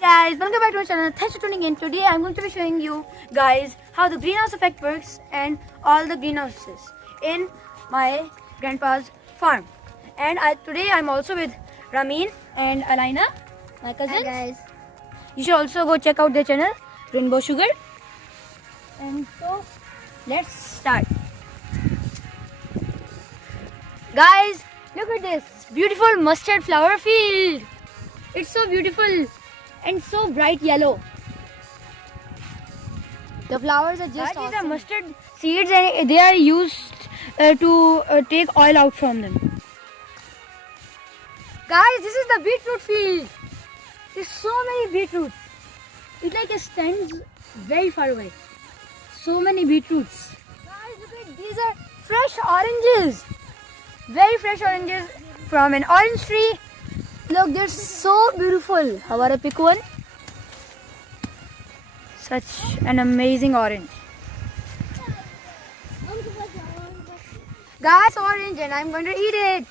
Guys, welcome back to my channel. Thanks for tuning in. Today I'm going to be showing you guys how the greenhouse effect works and all the greenhouses in my grandpa's farm. And today I'm also with Ramin and Alina, my cousins. Hi guys. You should also go check out their channel, Rainbow Sugar. And so, let's start. Guys, look at this beautiful mustard flower field. It's so beautiful and so bright yellow. The flowers are just These awesome. are mustard seeds and they are used to take oil out from them. Guys, this is the beetroot field. There's so many beetroots. It like stands very far away. So many beetroots. Guys, look at these are fresh oranges. Very fresh oranges from an orange tree. Look, they're so beautiful. How about I pick one? Such an amazing orange. Guys, orange and I'm going to eat it.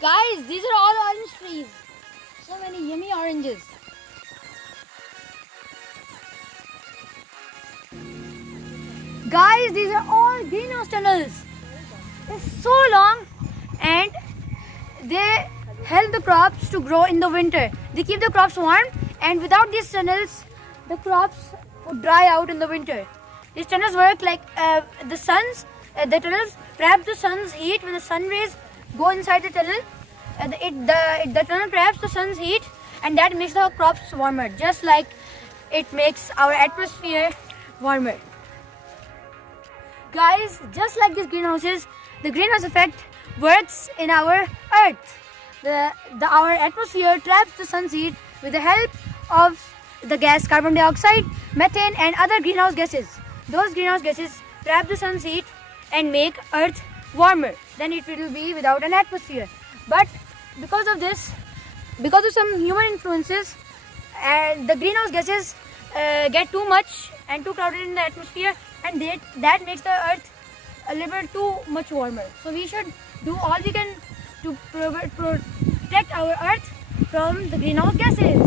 Guys, these are all orange trees. So many yummy oranges. Guys, these are all greenhouse tunnels. They're so long and they help the crops to grow in the winter. They keep the crops warm, and without these tunnels, the crops would dry out in the winter. These tunnels work like the tunnels trap the sun's heat. When the sun rays go inside the tunnel, the tunnel traps the sun's heat, and that makes the crops warmer, just like it makes our atmosphere warmer. Guys, just like these greenhouses, the greenhouse effect works in our earth. Our atmosphere traps the sun's heat with the help of the gas carbon dioxide, methane and other greenhouse gases. Those greenhouse gases trap the sun's heat and make earth warmer than it will be without an atmosphere. But because of some human influences, the greenhouse gases get too much and too crowded in the atmosphere, and that makes the earth a little too much warmer. So we should do all we can to protect our earth from the greenhouse gases.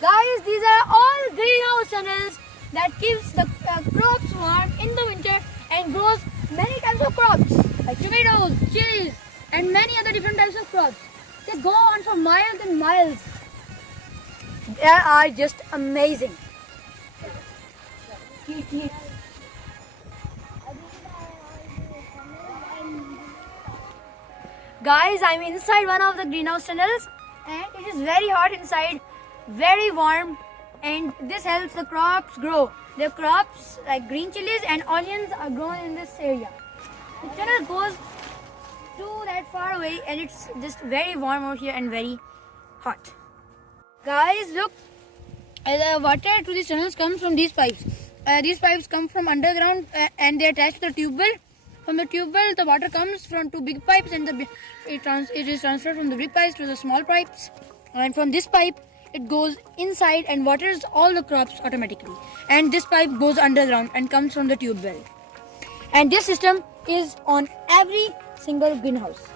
Guys, these are all greenhouse tunnels that keeps the crops warm in the winter and grows many types of crops like tomatoes, chilies and many other different types of crops. They go on for miles and miles. They are just amazing. Guys, I'm inside one of the greenhouse tunnels and it is very hot inside, very warm, and this helps the crops grow. The crops like green chilies and onions are grown in this area. The tunnel goes too that far away and it's just very warm over here and very hot. Guys, look, the water to these tunnels comes from these pipes. These pipes come from underground and they are attached to the tube well. From the tube well, the water comes from two big pipes and it is transferred from the big pipes to the small pipes. And from this pipe, it goes inside and waters all the crops automatically. And this pipe goes underground and comes from the tube well. And this system is on every single greenhouse.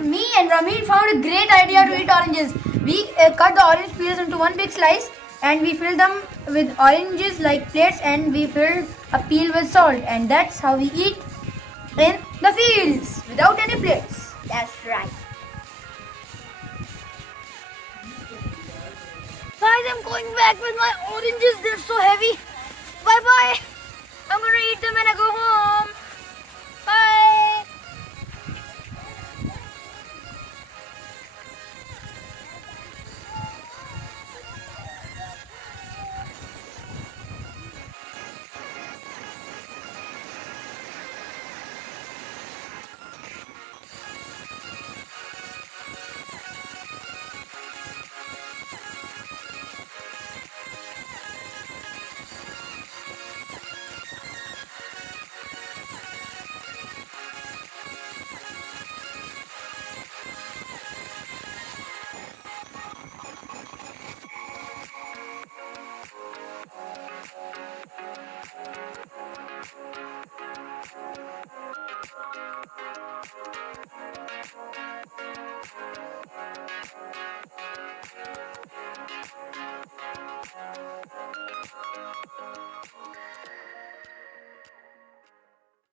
Me and Ramin found a great idea to eat oranges. We cut the orange peels into one big slice and we filled them with oranges like plates, and we filled a peel with salt, and that's how we eat in the fields without any plates. That's right. Guys, I'm going back with my oranges. They're so heavy. Bye bye. I'm gonna eat them when I go home. Bye.